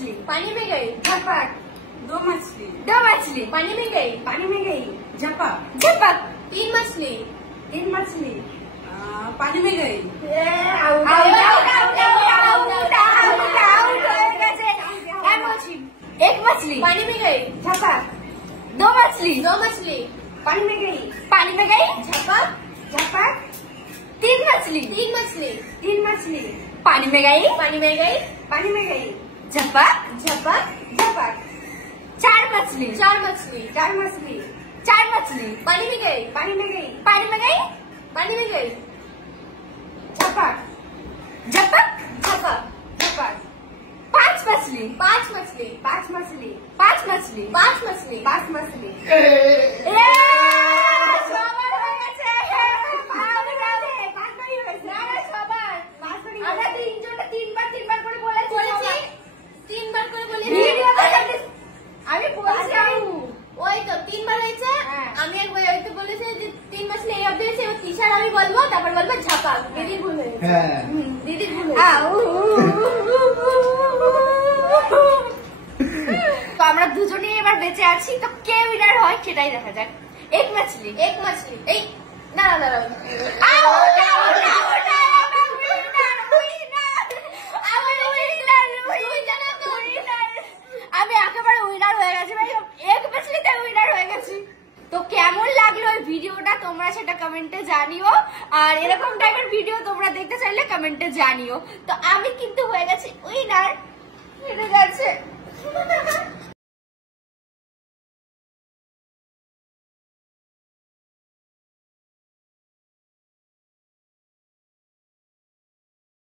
मछली पानी में गई। झपक। दो मछली पानी में गई। झपक। झपक। तीन मछली पानी में गई। एक मछली पानी में गई। झपक। दो मछली पानी में गई। झपक। झपक। तीन मछली पानी में गई। पानी में गई। झपक। झपक। चार मछली पानी में गई। पानी में गई। झपक। झपक। झपक। पांच मछली पांच मछली আমি বলছি ওই তো তিনবার হয়েছে। আমি একবার ওই তো বলেছে যে তিন মাসলে এই অবধি হয়েছে, তিসার আমি বলবো, তারপর বলবো ঝাপাক। দিদির ভুল হয়েছে। দিদির ভুল তো আমরা দুজনেই এবার বেঁচে আছি, তো কে উইনার হয় সেটাই দেখা যাক। এক মাছলি এই না না দাঁড়াও, আমি একেবারে উইনার হয়ে গেছি ভাই, এক মাছলিতে উইনার হয়ে গেছি। তো কেমন লাগলো ওই ভিডিওটা তোমরা সেটা কমেন্টে জানিও, আর এরকম টাইপের ভিডিও তোমরা দেখতে চাইলে কমেন্টে জানিও। তো আমি কিন্তু হয়ে গেছি উইনার, হেরে গেছে।